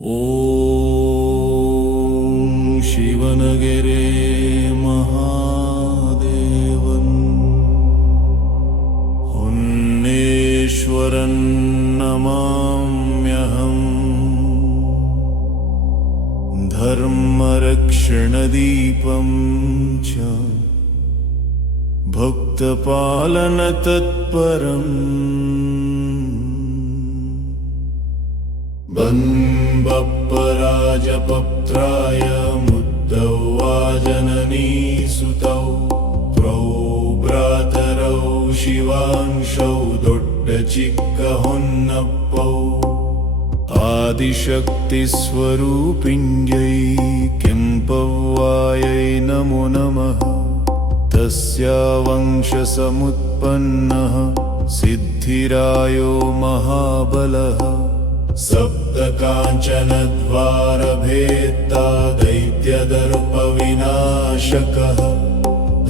ॐ शिवनगिरे महादेवन् हुन्नेश्वरं नमाम्यहम् धर्मरक्षणदीपं च भक्तपालनतत्परम् बन्बप्पराजपत्राय मुद्दौवा जननी सुतौ प्रौ भ्रातरौ शिवांशौ दोड्डचिक्कहोन्नप्पौ आदिशक्तिस्वरूपिण्यै केम्पव्वायै नमो नमः। तस्या वंशसमुत्पन्नः सिद्धिरायो महाबलः सप्तकाञ्चनद्वारभेत्ता दैत्यदर्पविनाशकः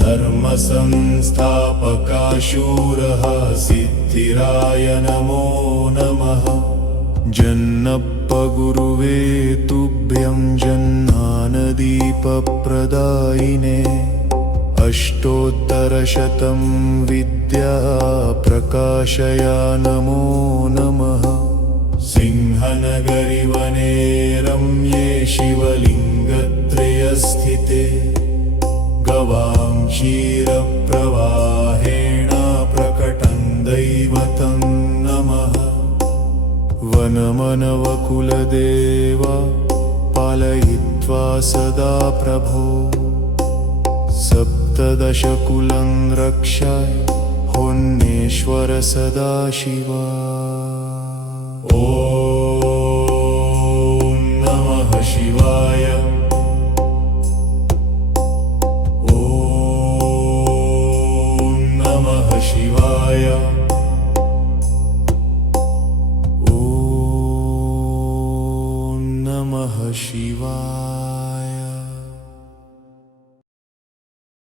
धर्मसंस्थापकाशूरः सिद्धिराय नमो नमः। जन्नप्पगुरुवे तुभ्यं जन्नानदीपप्रदायिने अष्टोत्तरशतं विद्या प्रकाशया नमो नमः। सिंहनगरिवने रम्ये शिवलिङ्गत्रयस्थिते गवां क्षीरप्रवाहेण प्रकटं दैवतं नमः। वनमनवकुलदेव पालयित्वा सदा प्रभो सप्तदशकुलं रक्षाय होन्नेश्वर सदाशिवा। ॐ नमः शिवाय। ॐ नमः शिवाय। ॐ नमः शिवाय।